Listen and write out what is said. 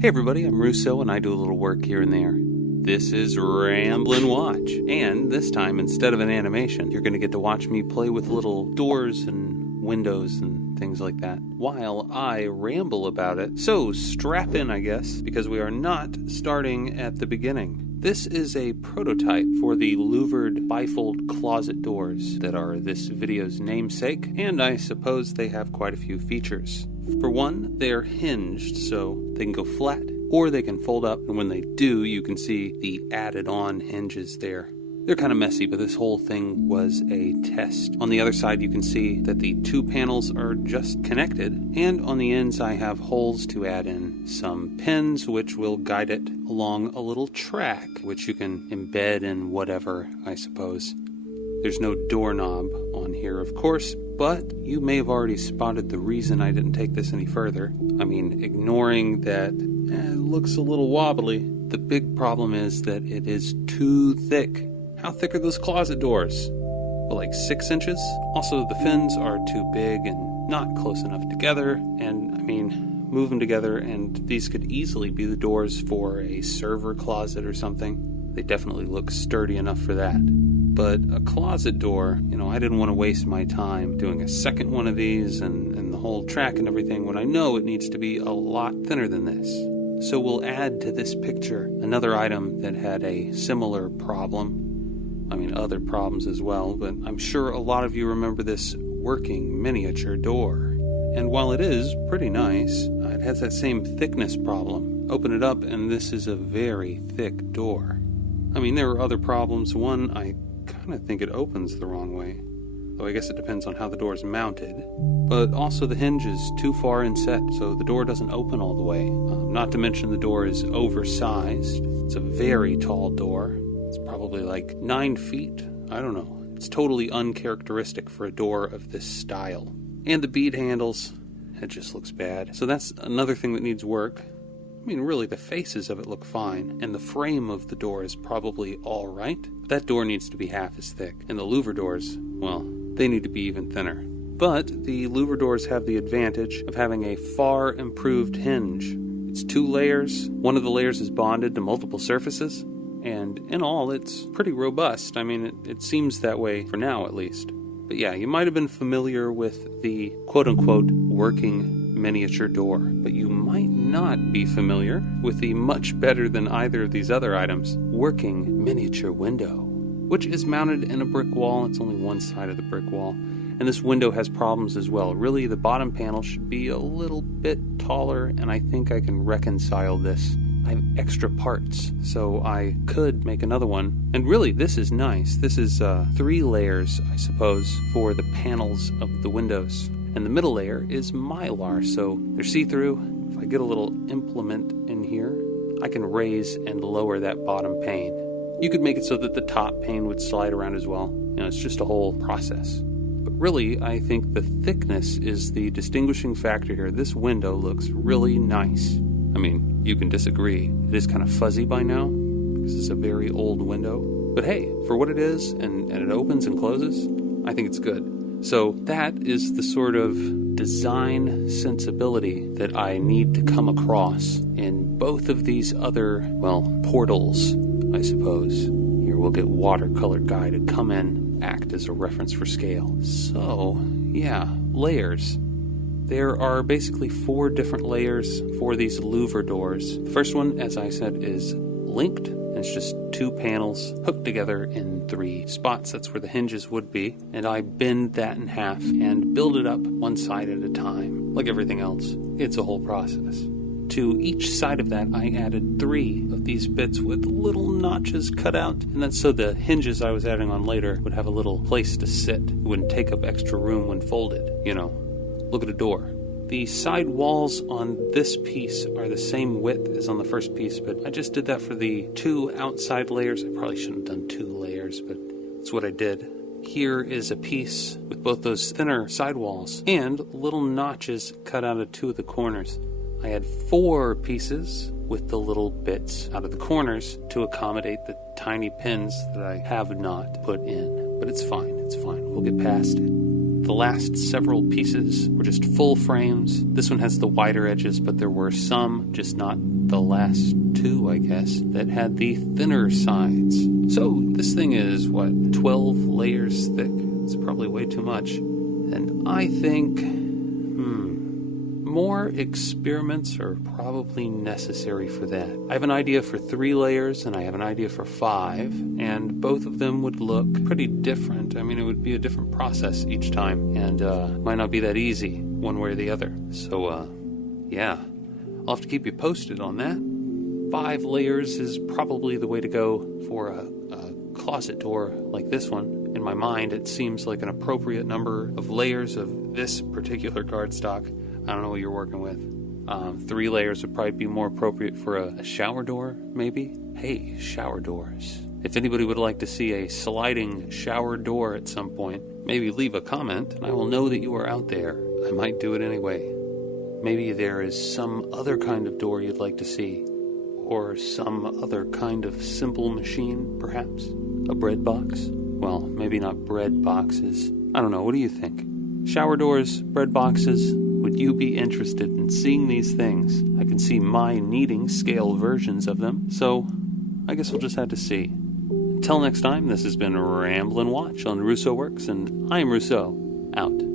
Hey everybody, I'm Russo and I do a little work here and there. This is Ramble and Watch, and this time instead of an animation, you're going to get to watch me play with little doors and windows and things like that while I ramble about it. So strap in, I guess, because we are not starting at the beginning. This is a prototype for the louvered bifold closet doors that are this video's namesake, and I suppose they have quite a few features. For one, they're hinged, so they can go flat, or they can fold up, and when they do, you can see the added-on hinges there. They're kind of messy, but this whole thing was a test. On the other side, you can see that the two panels are just connected, and on the ends I have holes to add in some pins, which will guide it along a little track, which you can embed in whatever, I suppose. There's no doorknob on here, of course, but you may have already spotted the reason I didn't take this any further. I mean, ignoring that it looks a little wobbly, the big problem is that it is too thick. How thick are those closet doors? Well, like 6 inches? Also, the fins are too big and not close enough together, and I mean, move them together and these could easily be the doors for a server closet or something. They definitely look sturdy enough for that. But a closet door, I didn't want to waste my time doing a second one of these and the whole track and everything when I know it needs to be a lot thinner than this. So we'll add to this picture another item that had a similar problem. I mean, other problems as well, but I'm sure a lot of you remember this working miniature door. And while it is pretty nice, it has that same thickness problem. Open it up and this is a very thick door. I mean, there are other problems. One, I kind of think it opens the wrong way, though I guess it depends on how the door is mounted. But also the hinge is too far inset, so the door doesn't open all the way. Not to mention the door is oversized. It's a very tall door. It's probably like 9 feet. I don't know. It's totally uncharacteristic for a door of this style. And the bead handles, it just looks bad. So that's another thing that needs work. I mean, really, the faces of it look fine, and the frame of the door is probably all right. But that door needs to be half as thick. And the louver doors, well, they need to be even thinner. But the louver doors have the advantage of having a far improved hinge. It's 2 layers. One of the layers is bonded to multiple surfaces. And in all, it's pretty robust. I mean, it seems that way for now, at least. But yeah, you might have been familiar with the quote-unquote working miniature door, but you might not be familiar with the much better than either of these other items, working miniature window, which is mounted in a brick wall. It's only one side of the brick wall. And this window has problems as well. Really, the bottom panel should be a little bit taller, and I think I can reconcile this. I have extra parts, so I could make another one. And really, this is nice. This is 3 layers, I suppose, for the panels of the windows. And the middle layer is mylar, so they're see-through. If I get a little implement in here, I can raise and lower that bottom pane. You could make it so that the top pane would slide around as well. It's just a whole process. But really, I think the thickness is the distinguishing factor here. This window looks really nice. I mean, you can disagree. It is kind of fuzzy by now, because it's a very old window. But hey, for what it is, and it opens and closes, I think it's good. So that is the sort of design sensibility that I need to come across in both of these other, portals, I suppose. Here we'll get watercolor guy to come in, act as a reference for scale. So, yeah, layers. There are basically 4 different layers for these louver doors. The first one, as I said, is linked. It's just 2 panels hooked together in 3 spots. That's where the hinges would be. And I bend that in half and build it up one side at a time. Like everything else, it's a whole process. To each side of that, I added 3 of these bits with little notches cut out. And that's so the hinges I was adding on later would have a little place to sit. It wouldn't take up extra room when folded, Look at a door. The side walls on this piece are the same width as on the first piece, but I just did that for the 2 outside layers. I probably shouldn't have done 2 layers, but that's what I did. Here is a piece with both those thinner side walls and little notches cut out of 2 of the corners. I had 4 pieces with the little bits out of the corners to accommodate the tiny pins that I have not put in. But it's fine, we'll get past it. The last several pieces were just full frames. This one has the wider edges, but there were some, just not the last two, I guess, that had the thinner sides. So this thing is, 12 layers thick? It's probably way too much. And I think, more experiments are probably necessary for that. I have an idea for 3 layers, and I have an idea for 5, and both of them would look pretty different. I mean, it would be a different process each time, and might not be that easy one way or the other. So, yeah, I'll have to keep you posted on that. 5 layers is probably the way to go for a closet door like this one. In my mind, it seems like an appropriate number of layers of this particular cardstock. I don't know what you're working with. 3 layers would probably be more appropriate for a shower door, maybe? Hey, shower doors. If anybody would like to see a sliding shower door at some point, maybe leave a comment and I will know that you are out there. I might do it anyway. Maybe there is some other kind of door you'd like to see. Or some other kind of simple machine, perhaps? A bread box? Well, maybe not bread boxes. I don't know, what do you think? Shower doors, bread boxes, would you be interested in seeing these things? I can see my needing scale versions of them, so I guess we'll just have to see. Until next time, this has been Ramble and Watch on Russo Works, and I'm Russo, out.